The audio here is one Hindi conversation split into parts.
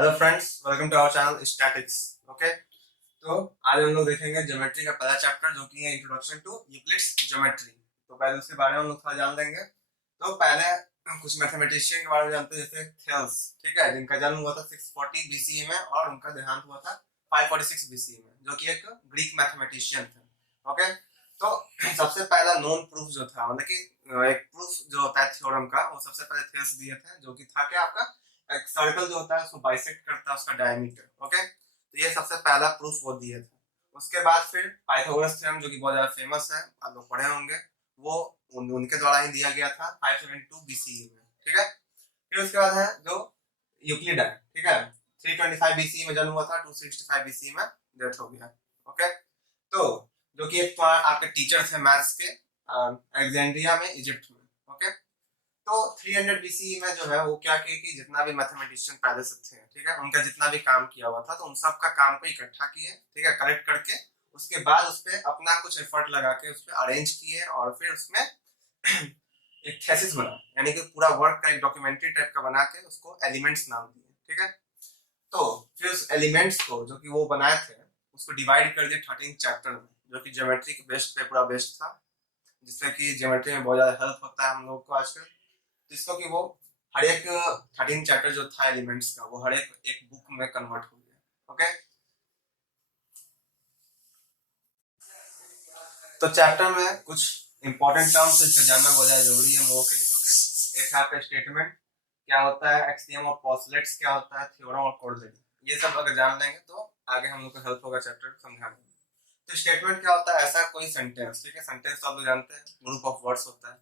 Hello friends, welcome to our channel statics. Okay, तो आज हम लोग देखेंगे ज्योमेट्री का पहला चैप्टर जो कि है इंट्रोडक्शन टू यूक्लिड्स ज्योमेट्री। तो पहले उसके बारे में हम लोग थोड़ा जान लेंगे। तो पहले हम कुछ मैथमेटिशियन के बारे में जानते हैं, जैसे थेल्स, ठीक है, जिनका जन्म हुआ था 640 बीसीई में और उनका देहांत हुआ था 546 बीसीई में, जो कि एक ग्रीक मैथमेटिशियन थे। ओके, तो सबसे पहला नोन प्रूफ जो था, मतलब कि एक प्रूफ जो होता है थ्योरम का, वो सबसे पहले थेल्स दिए थे, जो कि था क्या आपका एक सर्कल जो होता है उसको बाइसेक्ट करता है उसका डायमीटर। ओके, तो ये सबसे पहला प्रूफ वो दिए थे। उसके बाद फिर पाइथागोरस थ्योरम, जो कि बहुत ज्यादा फेमस है, आप लोग पढ़े होंगे, वो उनके द्वारा ही दिया गया था 572 बीसीई में। ठीक है, फिर उसके बाद है जो यूक्लिड है, ठीक है, 325 बीसीई में जन्म हुआ था, 265 बीसीई में डेथ हो गया। ओके, तो जो कि एक तो आपके टीचर थे मैथ्स के अलेक्जेंड्रिया में, इजिप्ट में। ओके, तो 300 बीसीई में जो है वो क्या किया कि जितना भी मैथमेटिशियन पहले से थे, ठीक है, उनका जितना भी काम किया हुआ था, तो उन सब का काम को इकट्ठा किए, ठीक है, कलेक्ट करके उसके बाद उस पर अपना कुछ एफर्ट लगा के उस पर अरेंज किए और फिर उसमें एक थेसिस बना, यानी कि पूरा वर्क का एक डॉक्यूमेंट्री टाइप का बना के उसको एलिमेंट्स नाम दिए। ठीक है, तो फिर उस एलिमेंट्स को जो कि वो बनाए थे उसको डिवाइड कर दिया 13 चैप्टर में, जो कि ज्योमेट्री के बेस्ट पे पूरा बेस्ट था, जिससे कि ज्योमेट्री में बहुत ज्यादा हेल्प होता है हम लोग को आजकल। जिसको कि वो हर एक 13 चैप्टर जो था एलिमेंट्स का, वो हर एक बुक में कन्वर्ट हो गया। ओके, तो चैप्टर में कुछ इंपॉर्टेंट टर्म्स इसका जानना बहुत ज्यादा जरूरी है हम लोगों के लिए। ओके, एक है आपका स्टेटमेंट क्या होता है, एक्सियम और पोस्टुलेट्स क्या होता है, थ्योरम और कोऑर्डिनेट, ये सब अगर जान लेंगे तो आगे हम लोग को हेल्प होगा चैप्टर समझाने में। तो स्टेटमेंट क्या होता है, ऐसा कोई सेंटेंस, ठीक है, सेंटेंस तो आप लोग जानते हैं ग्रुप ऑफ वर्ड्स होता है।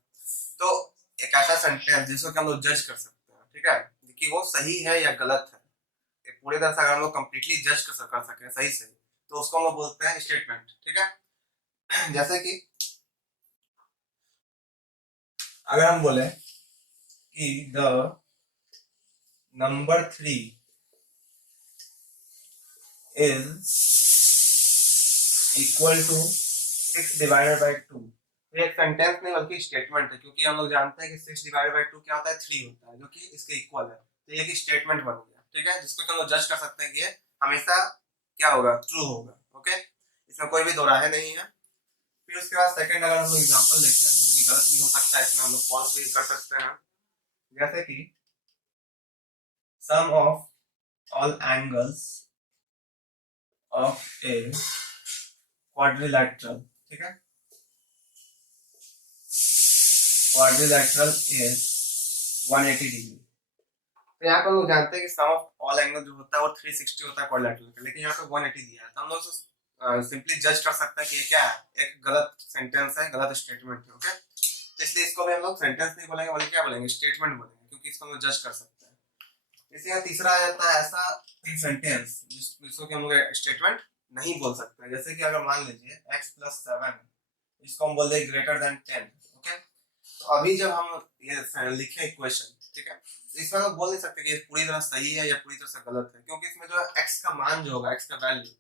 तो एक ऐसा सेंटेंस जिसको कि हम लोग जज कर सकते हैं, ठीक है, कि वो सही है या गलत है, पूरी तरह से अगर हम लोग कंप्लीटली जज कर सके सही से, तो उसको हम लोग बोलते हैं स्टेटमेंट। ठीक है, जैसे कि अगर हम बोले कि the number 3 is equal to 6 divided by 2, ये एक सेंटेंस नहीं बल्कि स्टेटमेंट है, क्योंकि हम लोग जानते हैं कि 6 डिवाइडेड बाई 2 क्या होता है, 3 होता है, जो कि इसके इक्वल है। तो ये एक स्टेटमेंट बन गया, ठीक है, जिसको हम लोग जज कर सकते हैं कि ये हमेशा क्या होगा, ट्रू होगा। ओके, इसमें कोई भी दो राहें नहीं है। फिर उसके बाद सेकंड अगर हम लोग एग्जांपल देखते हैं, जो कि गलत भी हो सकता है, इसमें हम लोग फॉल्स भी कर सकते हैं, जैसे कि sum of all angles of a quadrilateral, ठीक है, क्वाड्रिलैटरल इज 180 डिग्री। तो यहाँ पर लोग जानते हैं कि सम ऑफ ऑल एंगल जो होता है वो 360 होता है क्वाड्रिलैटरल का, लेकिन यहाँ पे 180 दिया है, तो हम लोग सिंपली जज कर सकते हैं कि ये क्या है, एक गलत सेंटेंस है, गलत स्टेटमेंट है। ओके, तो इसलिए इसको भी हम लोग सेंटेंस नहीं बोलेंगे, बल्कि क्या बोलेंगे, स्टेटमेंट बोलेंगे, क्योंकि इसको हम लोग जज कर सकते हैं। इसी का तीसरा आ जाता है ऐसा सेंटेंस जिसको कि हम लोग स्टेटमेंट नहीं बोल सकते, जैसे कि अगर मान लीजिए x प्लस 7, इसको हम बोल दें ग्रेटर देन 10। ओके, तो अभी जब हम ये लिखे इक्वेशन, ठीक है, इसमें हम बोल नहीं सकते कि ये पूरी तरह सही है या पूरी तरह से गलत है, क्योंकि इसमें जो x का मान जो होगा, x का वैल्यू,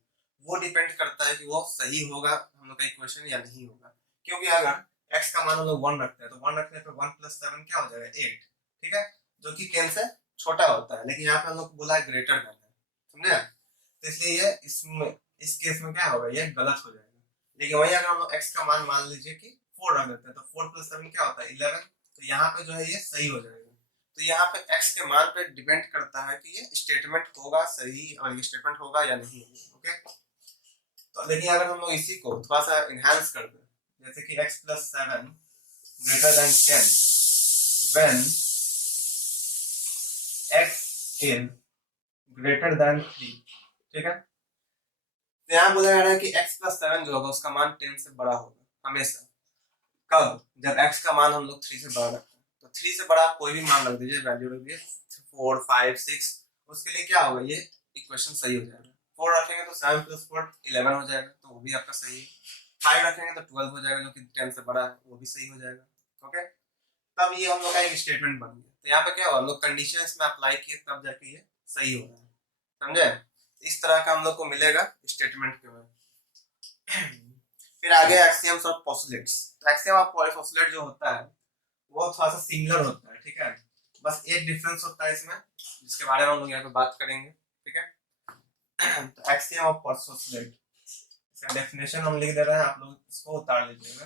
वो डिपेंड करता है कि वो सही होगा हम लोग का इक्वेशन या नहीं होगा। क्योंकि अगर x का मान हम लोग 1 रखते हैं, तो 1 रखने पर 1 प्लस 7 क्या हो जाएगा, 8, ठीक है, जो कि 10 से छोटा होता है, लेकिन यहाँ पे हम लोग बोला है ग्रेटर देन है, समझे, तो इसलिए ये इसमें इस केस में क्या होगा, ये गलत हो जाएगा। लेकिन वही अगर हम लोग x का मान लीजिए कि 4 रख देते हैं, तो 4 प्लस 7 क्या होता है, 11, तो यहाँ पे जो है ये सही हो जाएगा। तो यहाँ पे x के मान पे डिपेंड करता है कि ये स्टेटमेंट होगा सही और ये स्टेटमेंट होगा या नहीं होगा। ओके, तो लेकिन अगर हम लोग इसी को थोड़ा सा इनहेंस कर दें, जैसे कि x plus 7 greater than 10 when x is greater then 3, ठीक है, तो यहाँ बोला जा रहा है कि x प्लस 7 जो होगा उसका मान 10 से बड़ा होगा हमेशा। कब, जब x का मान हम लोग 3 से बड़ा रखते हैं, तो 3 से बड़ा कोई भी मान रख दीजिए, वैल्यू रख दीजिए 4 5 6, उसके लिए क्या होगा, ये इक्वेशन सही हो जाएगा। 4 रखेंगे तो 7 प्लस 4 11 हो जाएगा, तो वो भी आपका सही है। 5 रखेंगे तो 12 हो जाएगा, जो कि 10 से बड़ा है, वो भी सही हो जाएगा। ओके, तब ये हम लोग का एक स्टेटमेंट बन गया। तो यहाँ पे क्या हुआ, हम लोग कंडीशन में अप्लाई किए तब जाके ये सही हो रहा है, समझे। इस तरह का हम लोग को मिलेगा स्टेटमेंट के में। फिर आगे एक्सियम्स और पोस्टुलेट्स। तो एक्सियम और पोस्टुलेट जो होता है वो थोड़ा सा सिमिलर होता है, ठीक है, बस एक डिफरेंस होता है इसमें, जिसके बारे में हम लोग यहाँ पे बात करेंगे। ठीक है। तो एक्सियम ऑफ पोस्टुलेट, इसका डेफिनेशन हम लिख दे रहे हैं, आप लोग इसको उतार लीजिएगा।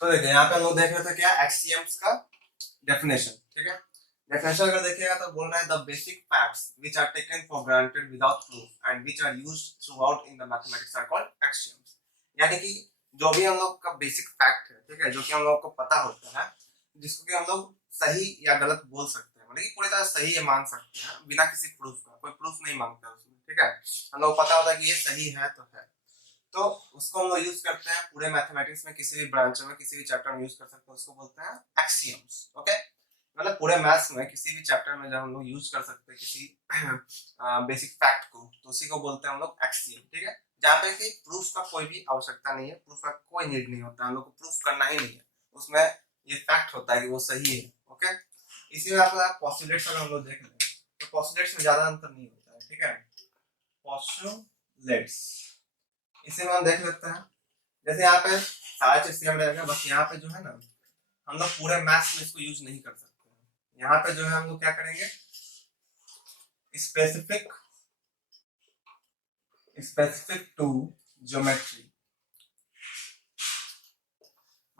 तो देखिए यहाँ पे हम लोग देख रहे थे क्या, एक्सियम्स का डेफिनेशन, ठीक है। डेफिनेशन अगर देखिएगा तो बोल रहा है the basic facts which are taken for granted without proof and which are used throughout in the mathematics are called axioms. यानी कि जो भी हम लोग का बेसिक फैक्ट है, ठीक है, जो कि हम लोग को पता होता है, जिसको कि हम लोग सही या गलत बोल सकते हैं, मतलब कि पूरी तरह सही है मान सकते हैं बिना किसी प्रूफ का, कोई प्रूफ नहीं मांगता उसमें, ठीक है। हम लोग पता होता है कि ये सही है तो है, तो उसको हम लोग यूज करते हैं पूरे मैथमेटिक्स में, किसी भी ब्रांच में किसी भी चैप्टर में यूज कर सकते हैं, उसको बोलते हैं एक्सियम्स। ओके, मतलब पूरे मैथ्स में किसी भी चैप्टर में जब हम लोग यूज कर सकते हैं किसी बेसिक फैक्ट को, तो उसी को बोलते हैं हम लोग एक्सियम, ठीक है। जहाँ पे कि प्रूफ का कोई भी आवश्यकता नहीं है, प्रूफ का कोई नीड नहीं होता, हम लोग को प्रूफ करना ही नहीं है, उसमें ये फैक्ट होता है कि वो सही है। ओके, इसी में आप पॉस्टुलेट्स अगर हम लोग देख लें तो पॉस्टुलेट्स में ज्यादा अंतर नहीं होता है, ठीक है। पॉस्टुलेट्स इसे में हम देख लेते हैं, जैसे यहाँ पे सारा चीज सेम रहेगा, बस यहाँ पे जो है ना हम लोग पूरे मैथ्स में इसको यूज नहीं कर सकते हैं। यहाँ पे जो है हम लोग क्या करेंगे, स्पेसिफिक स्पेसिफिक टू ज्योमेट्री,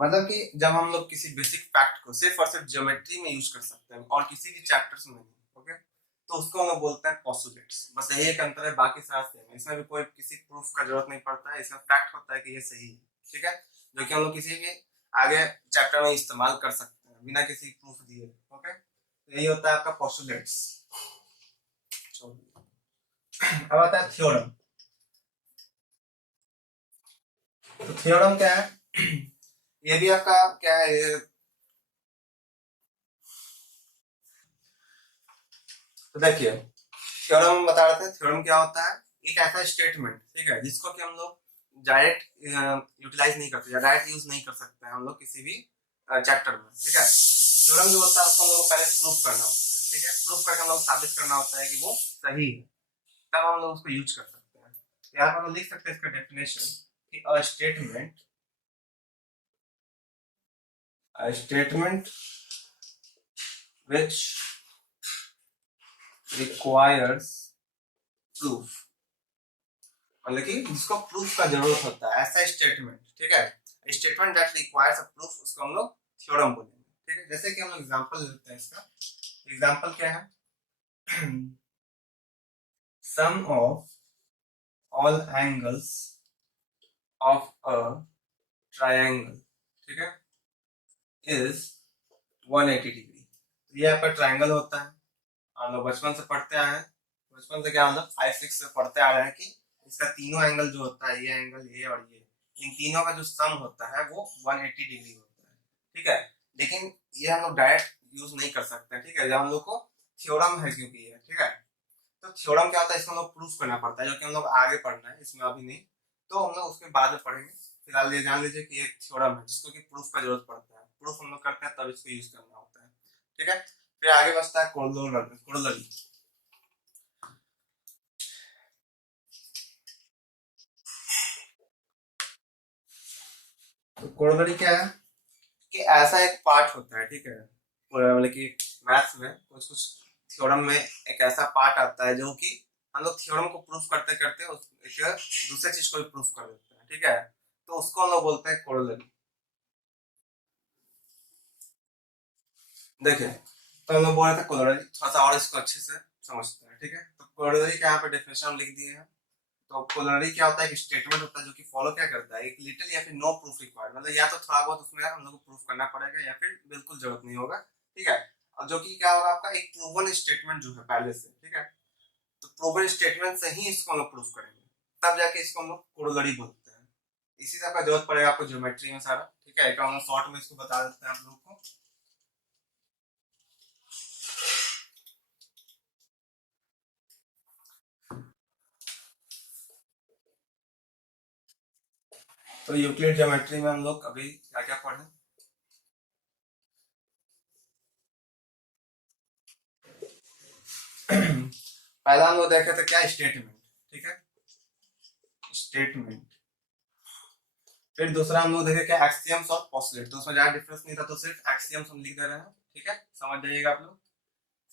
मतलब कि जब हम लोग किसी बेसिक फैक्ट को सिर्फ और सिर्फ ज्योमेट्री में यूज कर सकते हैं और किसी भी चैप्टर्स में नहीं, ओके, तो उसको हम लोग बोलते हैं पोस्टुलेट्स। बस यही एक अंतर है, बाकी सारा सेम है, इसमें भी कोई किसी प्रूफ का जरूरत नहीं पड़ता है, इसमें फैक्ट होता है कि ये सही है, ठीक है, जो कि हम लोग किसी भी आगे चैप्टर में इस्तेमाल कर सकते हैं बिना किसी प्रूफ दिए। ओके, तो यही होता है आपका पोस्टुलेट्स। अब आता है थ्योरम। तो थ्योरम क्या है, ये भी आपका क्या है, तो देखिए थ्योरम बता रहे थे, थ्योरम क्या होता है, एक ऐसा स्टेटमेंट, ठीक है, जिसको कि हम लोग डायरेक्ट यूटिलाइज नहीं करते या डायरेक्ट यूज नहीं कर सकते हैं हम लोग किसी भी चैप्टर में, ठीक है। थ्योरम जो होता है उसको हम लोग को पहले प्रूफ करना होता है, ठीक है, प्रूफ करके हम लोग साबित करना होता है कि वो सही है, तब हम लोग उसको यूज कर सकते हैं। यहाँ पर हम लोग लिख सकते हैं इसका डेफिनेशन कि a statement which requires proof, मतलब कि जिसको प्रूफ का जरूरत होता है, ऐसा स्टेटमेंट, ठीक है, statement that requires a proof, उसको हम लोग थ्योरम बोलेंगे, ठीक है। जैसे कि हम लोग एग्जांपल लेते हैं, इसका एग्जांपल क्या है, sum of all angles of a triangle, ठीक है, इज 180 डिग्री। ये आपका ट्रायंगल होता है, हम लोग बचपन से पढ़ते आए हैं, बचपन से क्या मतलब 5-6 से पढ़ते आ रहे हैं कि इसका तीनों एंगल जो होता है, ये एंगल, ये और ये, इन तीनों का जो सम होता है वो 180 डिग्री होता है, ठीक है। लेकिन ये हम लोग डायरेक्ट यूज नहीं कर सकते, ठीक है, जब हम लोग को थ्योरम है, क्योंकि ये, ठीक है, तो थ्योरम क्या होता है, इसको हम लोग प्रूफ करना पड़ता है, जो कि हम लोग आगे पढ़ना है, इसमें अभी नहीं, तो हम लोग उसके बाद में पढ़ेंगे। फिलहाल ये जान लीजिए कि एक थ्योरम है जिसको कि प्रूफ का जरूरत पड़ता है, प्रूफ हम लोग करते हैं तब इसको यूज करना होता है, ठीक है। फिर आगे बचता है कोरोलरी। तो कोरोलरी क्या है कि ऐसा एक पार्ट होता है, ठीक है, मतलब कि मैथ्स में कुछ कुछ थ्योरम में एक ऐसा पार्ट आता है जो कि हम लोग थ्योरम को प्रूफ करते करते एक दूसरे चीज को भी प्रूफ कर देते हैं, ठीक है, तो उसको हम लोग बोलते हैं कोरोलरी। देखिए, तो हम लोग बोल रहे थे कोरोलरी, थोड़ा सा और इसको अच्छे से समझते हैं, ठीक है। तो कोरोलरी का यहाँ पे डेफिनेशन हम लिख दिए हैं। तो कोरोलरी क्या होता है, एक स्टेटमेंट होता है जो कि फॉलो क्या करता है, एक लिटिल या फिर नो प्रूफ रिक्वायर्ड, मतलब या तो थोड़ा बहुत उसमें हम लोग को प्रूफ करना पड़ेगा या फिर बिल्कुल जरूरत नहीं होगा, ठीक है। और जो कि क्या होगा आपका एक प्रूवन स्टेटमेंट जो है पहले से, ठीक है, तो प्रूवन स्टेटमेंट से ही इसको हम लोग प्रूफ करेंगे, तब जाके इसको हम लोग कोरोलरी बोलते हैं। इसी से आपका जरूरत पड़ेगा आपको ज्योमेट्री में सारा, ठीक है, एक हम शॉर्ट में इसको बता देते हैं आप लोग को। तो यूक्लिड ज्योमेट्री में हम लोग अभी क्या क्या पढ़े, पहला हम लोग देखे थे क्या, स्टेटमेंट, ठीक है, स्टेटमेंट। फिर दूसरा हम लोग देखे क्या, एक्सियम्स और पोस्टुलेट, तो उसमें ज्यादा डिफरेंस नहीं था, तो सिर्फ एक्सियम्स हम लिख दे रहे हैं, ठीक है, समझ जाइएगा आप लोग।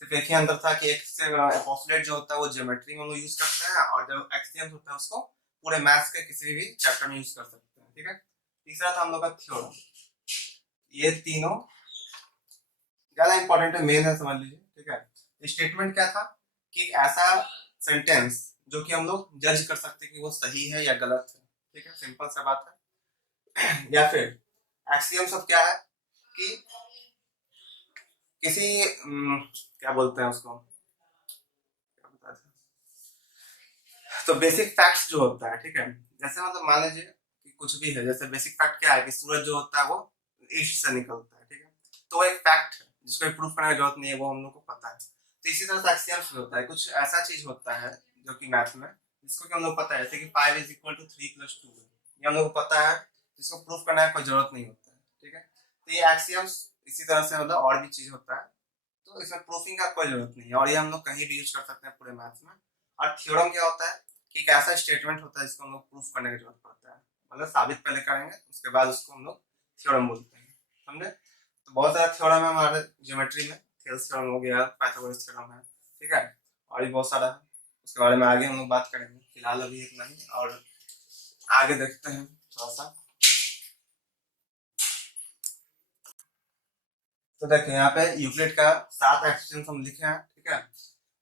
सिर्फ एक ही अंतर था कि एक से पोस्टुलेट जो होता है वो ज्योमेट्री में हम लोग यूज करते हैं, और जो एक्सियम्स होता है उसको पूरे मैथ्स के किसी भी चैप्टर में यूज कर सकते हैं। ठीक है, तीसरा था हम लोग का थ्योरम। ये तीनों ज्यादा इंपॉर्टेंट है, मेन है, समझ लीजिए। ठीक है, स्टेटमेंट क्या था कि एक ऐसा सेंटेंस जो कि हम लोग जज कर सकते हैं कि वो सही है या गलत है। ठीक है, सिंपल सा बात है। या फिर एक्सियम सब क्या है कि किसी क्या बोलते हैं उसको, तो बेसिक फैक्ट्स जो होता है, ठीक है, जैसे मतलब मान लीजिए कि कुछ भी है, जैसे बेसिक फैक्ट क्या है कि सूरज जो होता है वो ईस्ट से निकलता है। ठीक है, तो वो एक फैक्ट है जिसको प्रूफ करने की जरूरत नहीं है, वो हम लोग को पता है। तो इसी तरह से एक्सियम्स होता है, कुछ ऐसा चीज होता है जो कि मैथ में जिसको कि हम लोग पता है, जैसे कि 5 = 3 + 2 ये हम लोग को पता है, जिसको प्रूफ करने की कोई जरूरत नहीं होता है। ठीक है, तो ये एक्सियम्स इसी तरह से मतलब और भी चीज होता है, तो इसमें प्रूफिंग का कोई जरूरत नहीं है, और ये हम लोग कहीं भी यूज कर सकते हैं पूरे मैथ्स में। और थ्योरम क्या होता है कि एक ऐसा स्टेटमेंट होता है जिसको हम लोग प्रूफ करने की जरूरत पड़ता है, मतलब साबित पहले करेंगे उसके बाद उसको हम लोग थ्योरम बोलते हैं। समझे? तो बहुत सारा थ्योरम है हमारे ज्योमेट्री में, थेल्स थ्योरम हो गया, पाइथागोरस थ्योरम है। ठीक है, और भी बहुत सारा है, उसके बारे में आगे हम लोग बात करेंगे, फिलहाल अभी इतना ही, और आगे देखते हैं थोड़ा सा। तो देखिए यहाँ पे यूक्लिड का 7 एक्सप्रेशन हम लिखे हैं। ठीक है,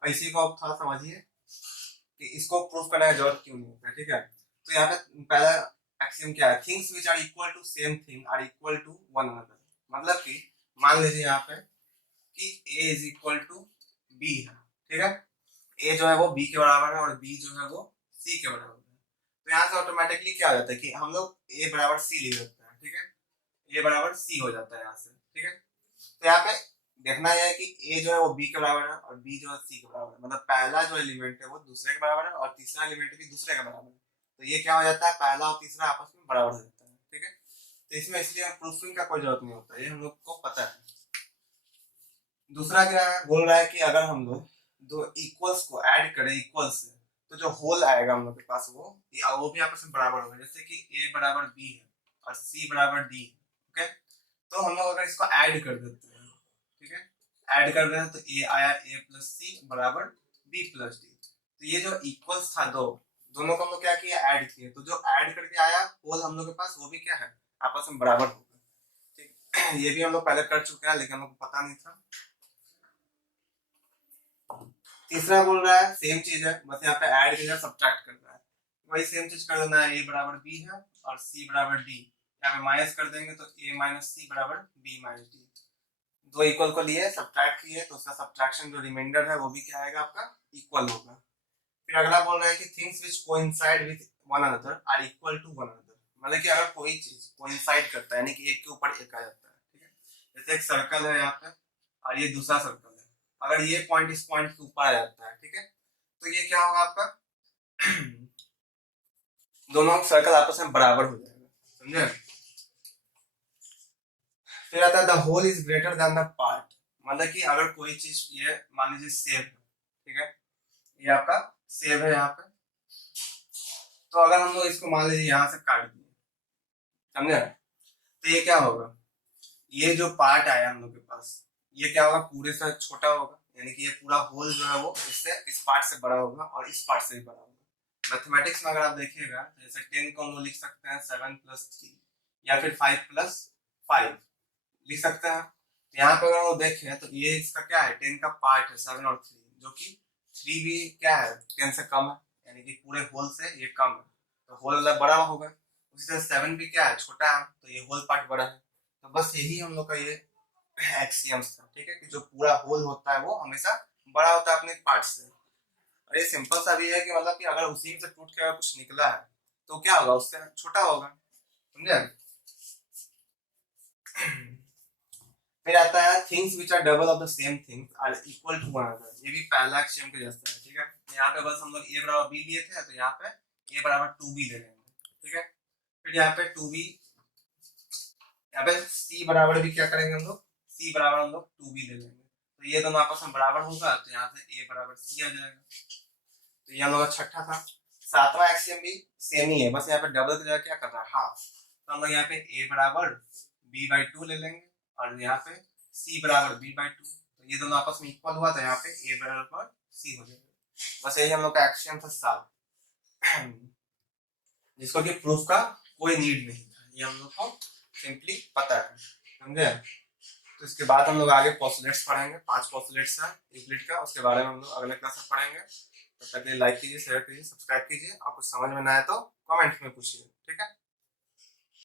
और इसी को आप थोड़ा समझिए कि इसको प्रूफ करने की जरूरत क्यों नहीं है। ठीक है, तो यहाँ पे पहला एक्सियम क्या है, things which are equal to same thing are equal to one another. मतलब कि मान लीजिए यहाँ पे कि a = b है। ठीक है, a जो है वो b के बराबर है और b जो है वो c के बराबर है। तो यहाँ से ऑटोमेटिकली क्या हो जाता है कि हम लोग a = c लिख देते हैं। ठीक है, a = c हो जाता है यहाँ से। ठीक है, तो यहाँ पे देखना यह है कि a जो है वो b के बराबर है और b जो है c के बराबर है, मतलब पहला जो एलिमेंट है वो दूसरे के बराबर है और तीसरा एलिमेंट भी दूसरे के बराबर है। तो ये क्या हो जाता है, पहला और तीसरा आपस में बराबर हो जाता है। ठीक है, तो इसमें इसलिए प्रूफिंग का कोई जरूरत नहीं होता, ये हम लोग को पता है। दूसरा क्या है, बोल रहा है कि अगर हम लोग दो इक्वल्स को ऐड करें इक्वल से, तो जो होल आएगा हम लोग के पास वो भी आपस में बराबर होगा। जैसे कि a = b है और c = d। ओके, तो हम लोग अगर इसको ऐड कर देते हैं, ठीक है, ऐड कर रहे हैं तो a आया a + c = b + d। तो ये जो इक्वल्स था दोनों को हम लोग क्या किया, ऐड किए, तो जो ऐड करके आया होल हम लोग के पास वो भी क्या है, आपस में बराबर होगा। ठीक, ये भी हम लोग पहले कर चुके हैं लेकिन हम लोग को पता नहीं था। तीसरा बोल रहा है सेम चीज है, बस यहाँ पे ऐड किया सब्ट्रैक्ट कर रहा है, वही सेम चीज कर देना है, a = b है और c = d, यहाँ पे माइनस कर देंगे तो a - c = b - d। दो इक्वल को लिए सब्ट्रैक्ट किए तो उसका सब्ट्रैक्शन जो रिमाइंडर है वो भी क्या आएगा आपका, इक्वल होगा। फिर अगला बोल रहा है कि things which coincide with one another are equal to one another. मतलब कि अगर कोई चीज कोइंसाइड करता है, यानी कि एक के ऊपर एक आ जाता है। ठीक है, जैसे एक सर्कल है यहाँ पे और ये दूसरा सर्कल है, अगर ये पॉइंट इस पॉइंट के ऊपर आ जाता है, ठीक है, तो ये क्या होगा आपका दोनों सर्कल आपस में बराबर हो जाएगा। समझे? फिर आता है the whole is greater than the part. मतलब कि अगर कोई चीज, ये मान लीजिए सेब, ठीक है, ये आपका सेब है यहाँ पे, तो अगर हम लोग इसको मान लीजिए यहाँ से काट दिए, समझे, तो ये क्या होगा, ये जो पार्ट आया हम लोग के पास, ये क्या होगा, पूरे से छोटा होगा, यानी कि ये पूरा होल जो है वो इससे इस पार्ट से बड़ा होगा और इस पार्ट से भी बड़ा होगा। मैथमेटिक्स में अगर आप देखिएगा तो जैसे 10 को हम लोग लिख सकते हैं 7 + 3 या फिर 5 + 5 लिख सकते हैं। यहाँ पे अगर वो देखें तो ये इसका क्या है, 10 का पार्ट है 7 और 3, जो कि 3 भी क्या है 10 से कम है, यानी कि पूरे होल से ये कम है, तो होल वाला बड़ा होगा। उसी तरह 7 भी क्या है, छोटा है, तो ये होल पार्ट बड़ा है। तो बस यही हम लोग का ये एक्सियम्स था। ठीक है, कि जो पूरा होल होता है वो हमेशा बड़ा होता है अपने पार्ट से। और ये सिंपल सा भी है कि मतलब कि अगर उसी से टूट के अगर कुछ निकला है तो क्या होगा, उससे छोटा होगा। समझे? फिर आता है things which are double of the same things are equal to one another. ये भी पहला एक्सियम के जैसा है। ठीक है, यहाँ पे बस हम लोग a = b लिए थे, तो यहाँ पे a = 2b ले लेंगे। ठीक है, फिर यहाँ पे 2b, यहाँ पे c बराबर भी क्या करेंगे हम लोग, c बराबर हम लोग 2b ले लेंगे, तो ये दोनों आपस में बराबर होगा, तो यहाँ से a = c आ जाएगा। तो ये हम लोग का छठा था। सातवां एक्सियम भी सेम ही है, बस यहाँ पे डबल की जगह क्या कर रहा है, हाफ। तो हम लोग यहाँ पे a = b/2 ले लेंगे और यहाँ पे c = b/2, तो ये दोनों आपस में इक्वल हुआ तो यहाँ पे ए बराबर सी हो जाएगा। बस यही हम लोग का एक्शन था साल, जिसको कि प्रूफ का कोई नीड नहीं था, ये हम लोग को सिंपली पता है, समझे। तो इसके बाद हम लोग आगे पोस्टुलेट्स पढ़ेंगे, 5 पोस्टुलेट्स है यूक्लिड का, उसके बारे में हम लोग अगले क्लास में पढ़ेंगे। तब तक के लिए लाइक कीजिए, शेयर कीजिए, सब्सक्राइब कीजिए। आपको समझ में ना आए तो कमेंट में पूछिए, ठीक है।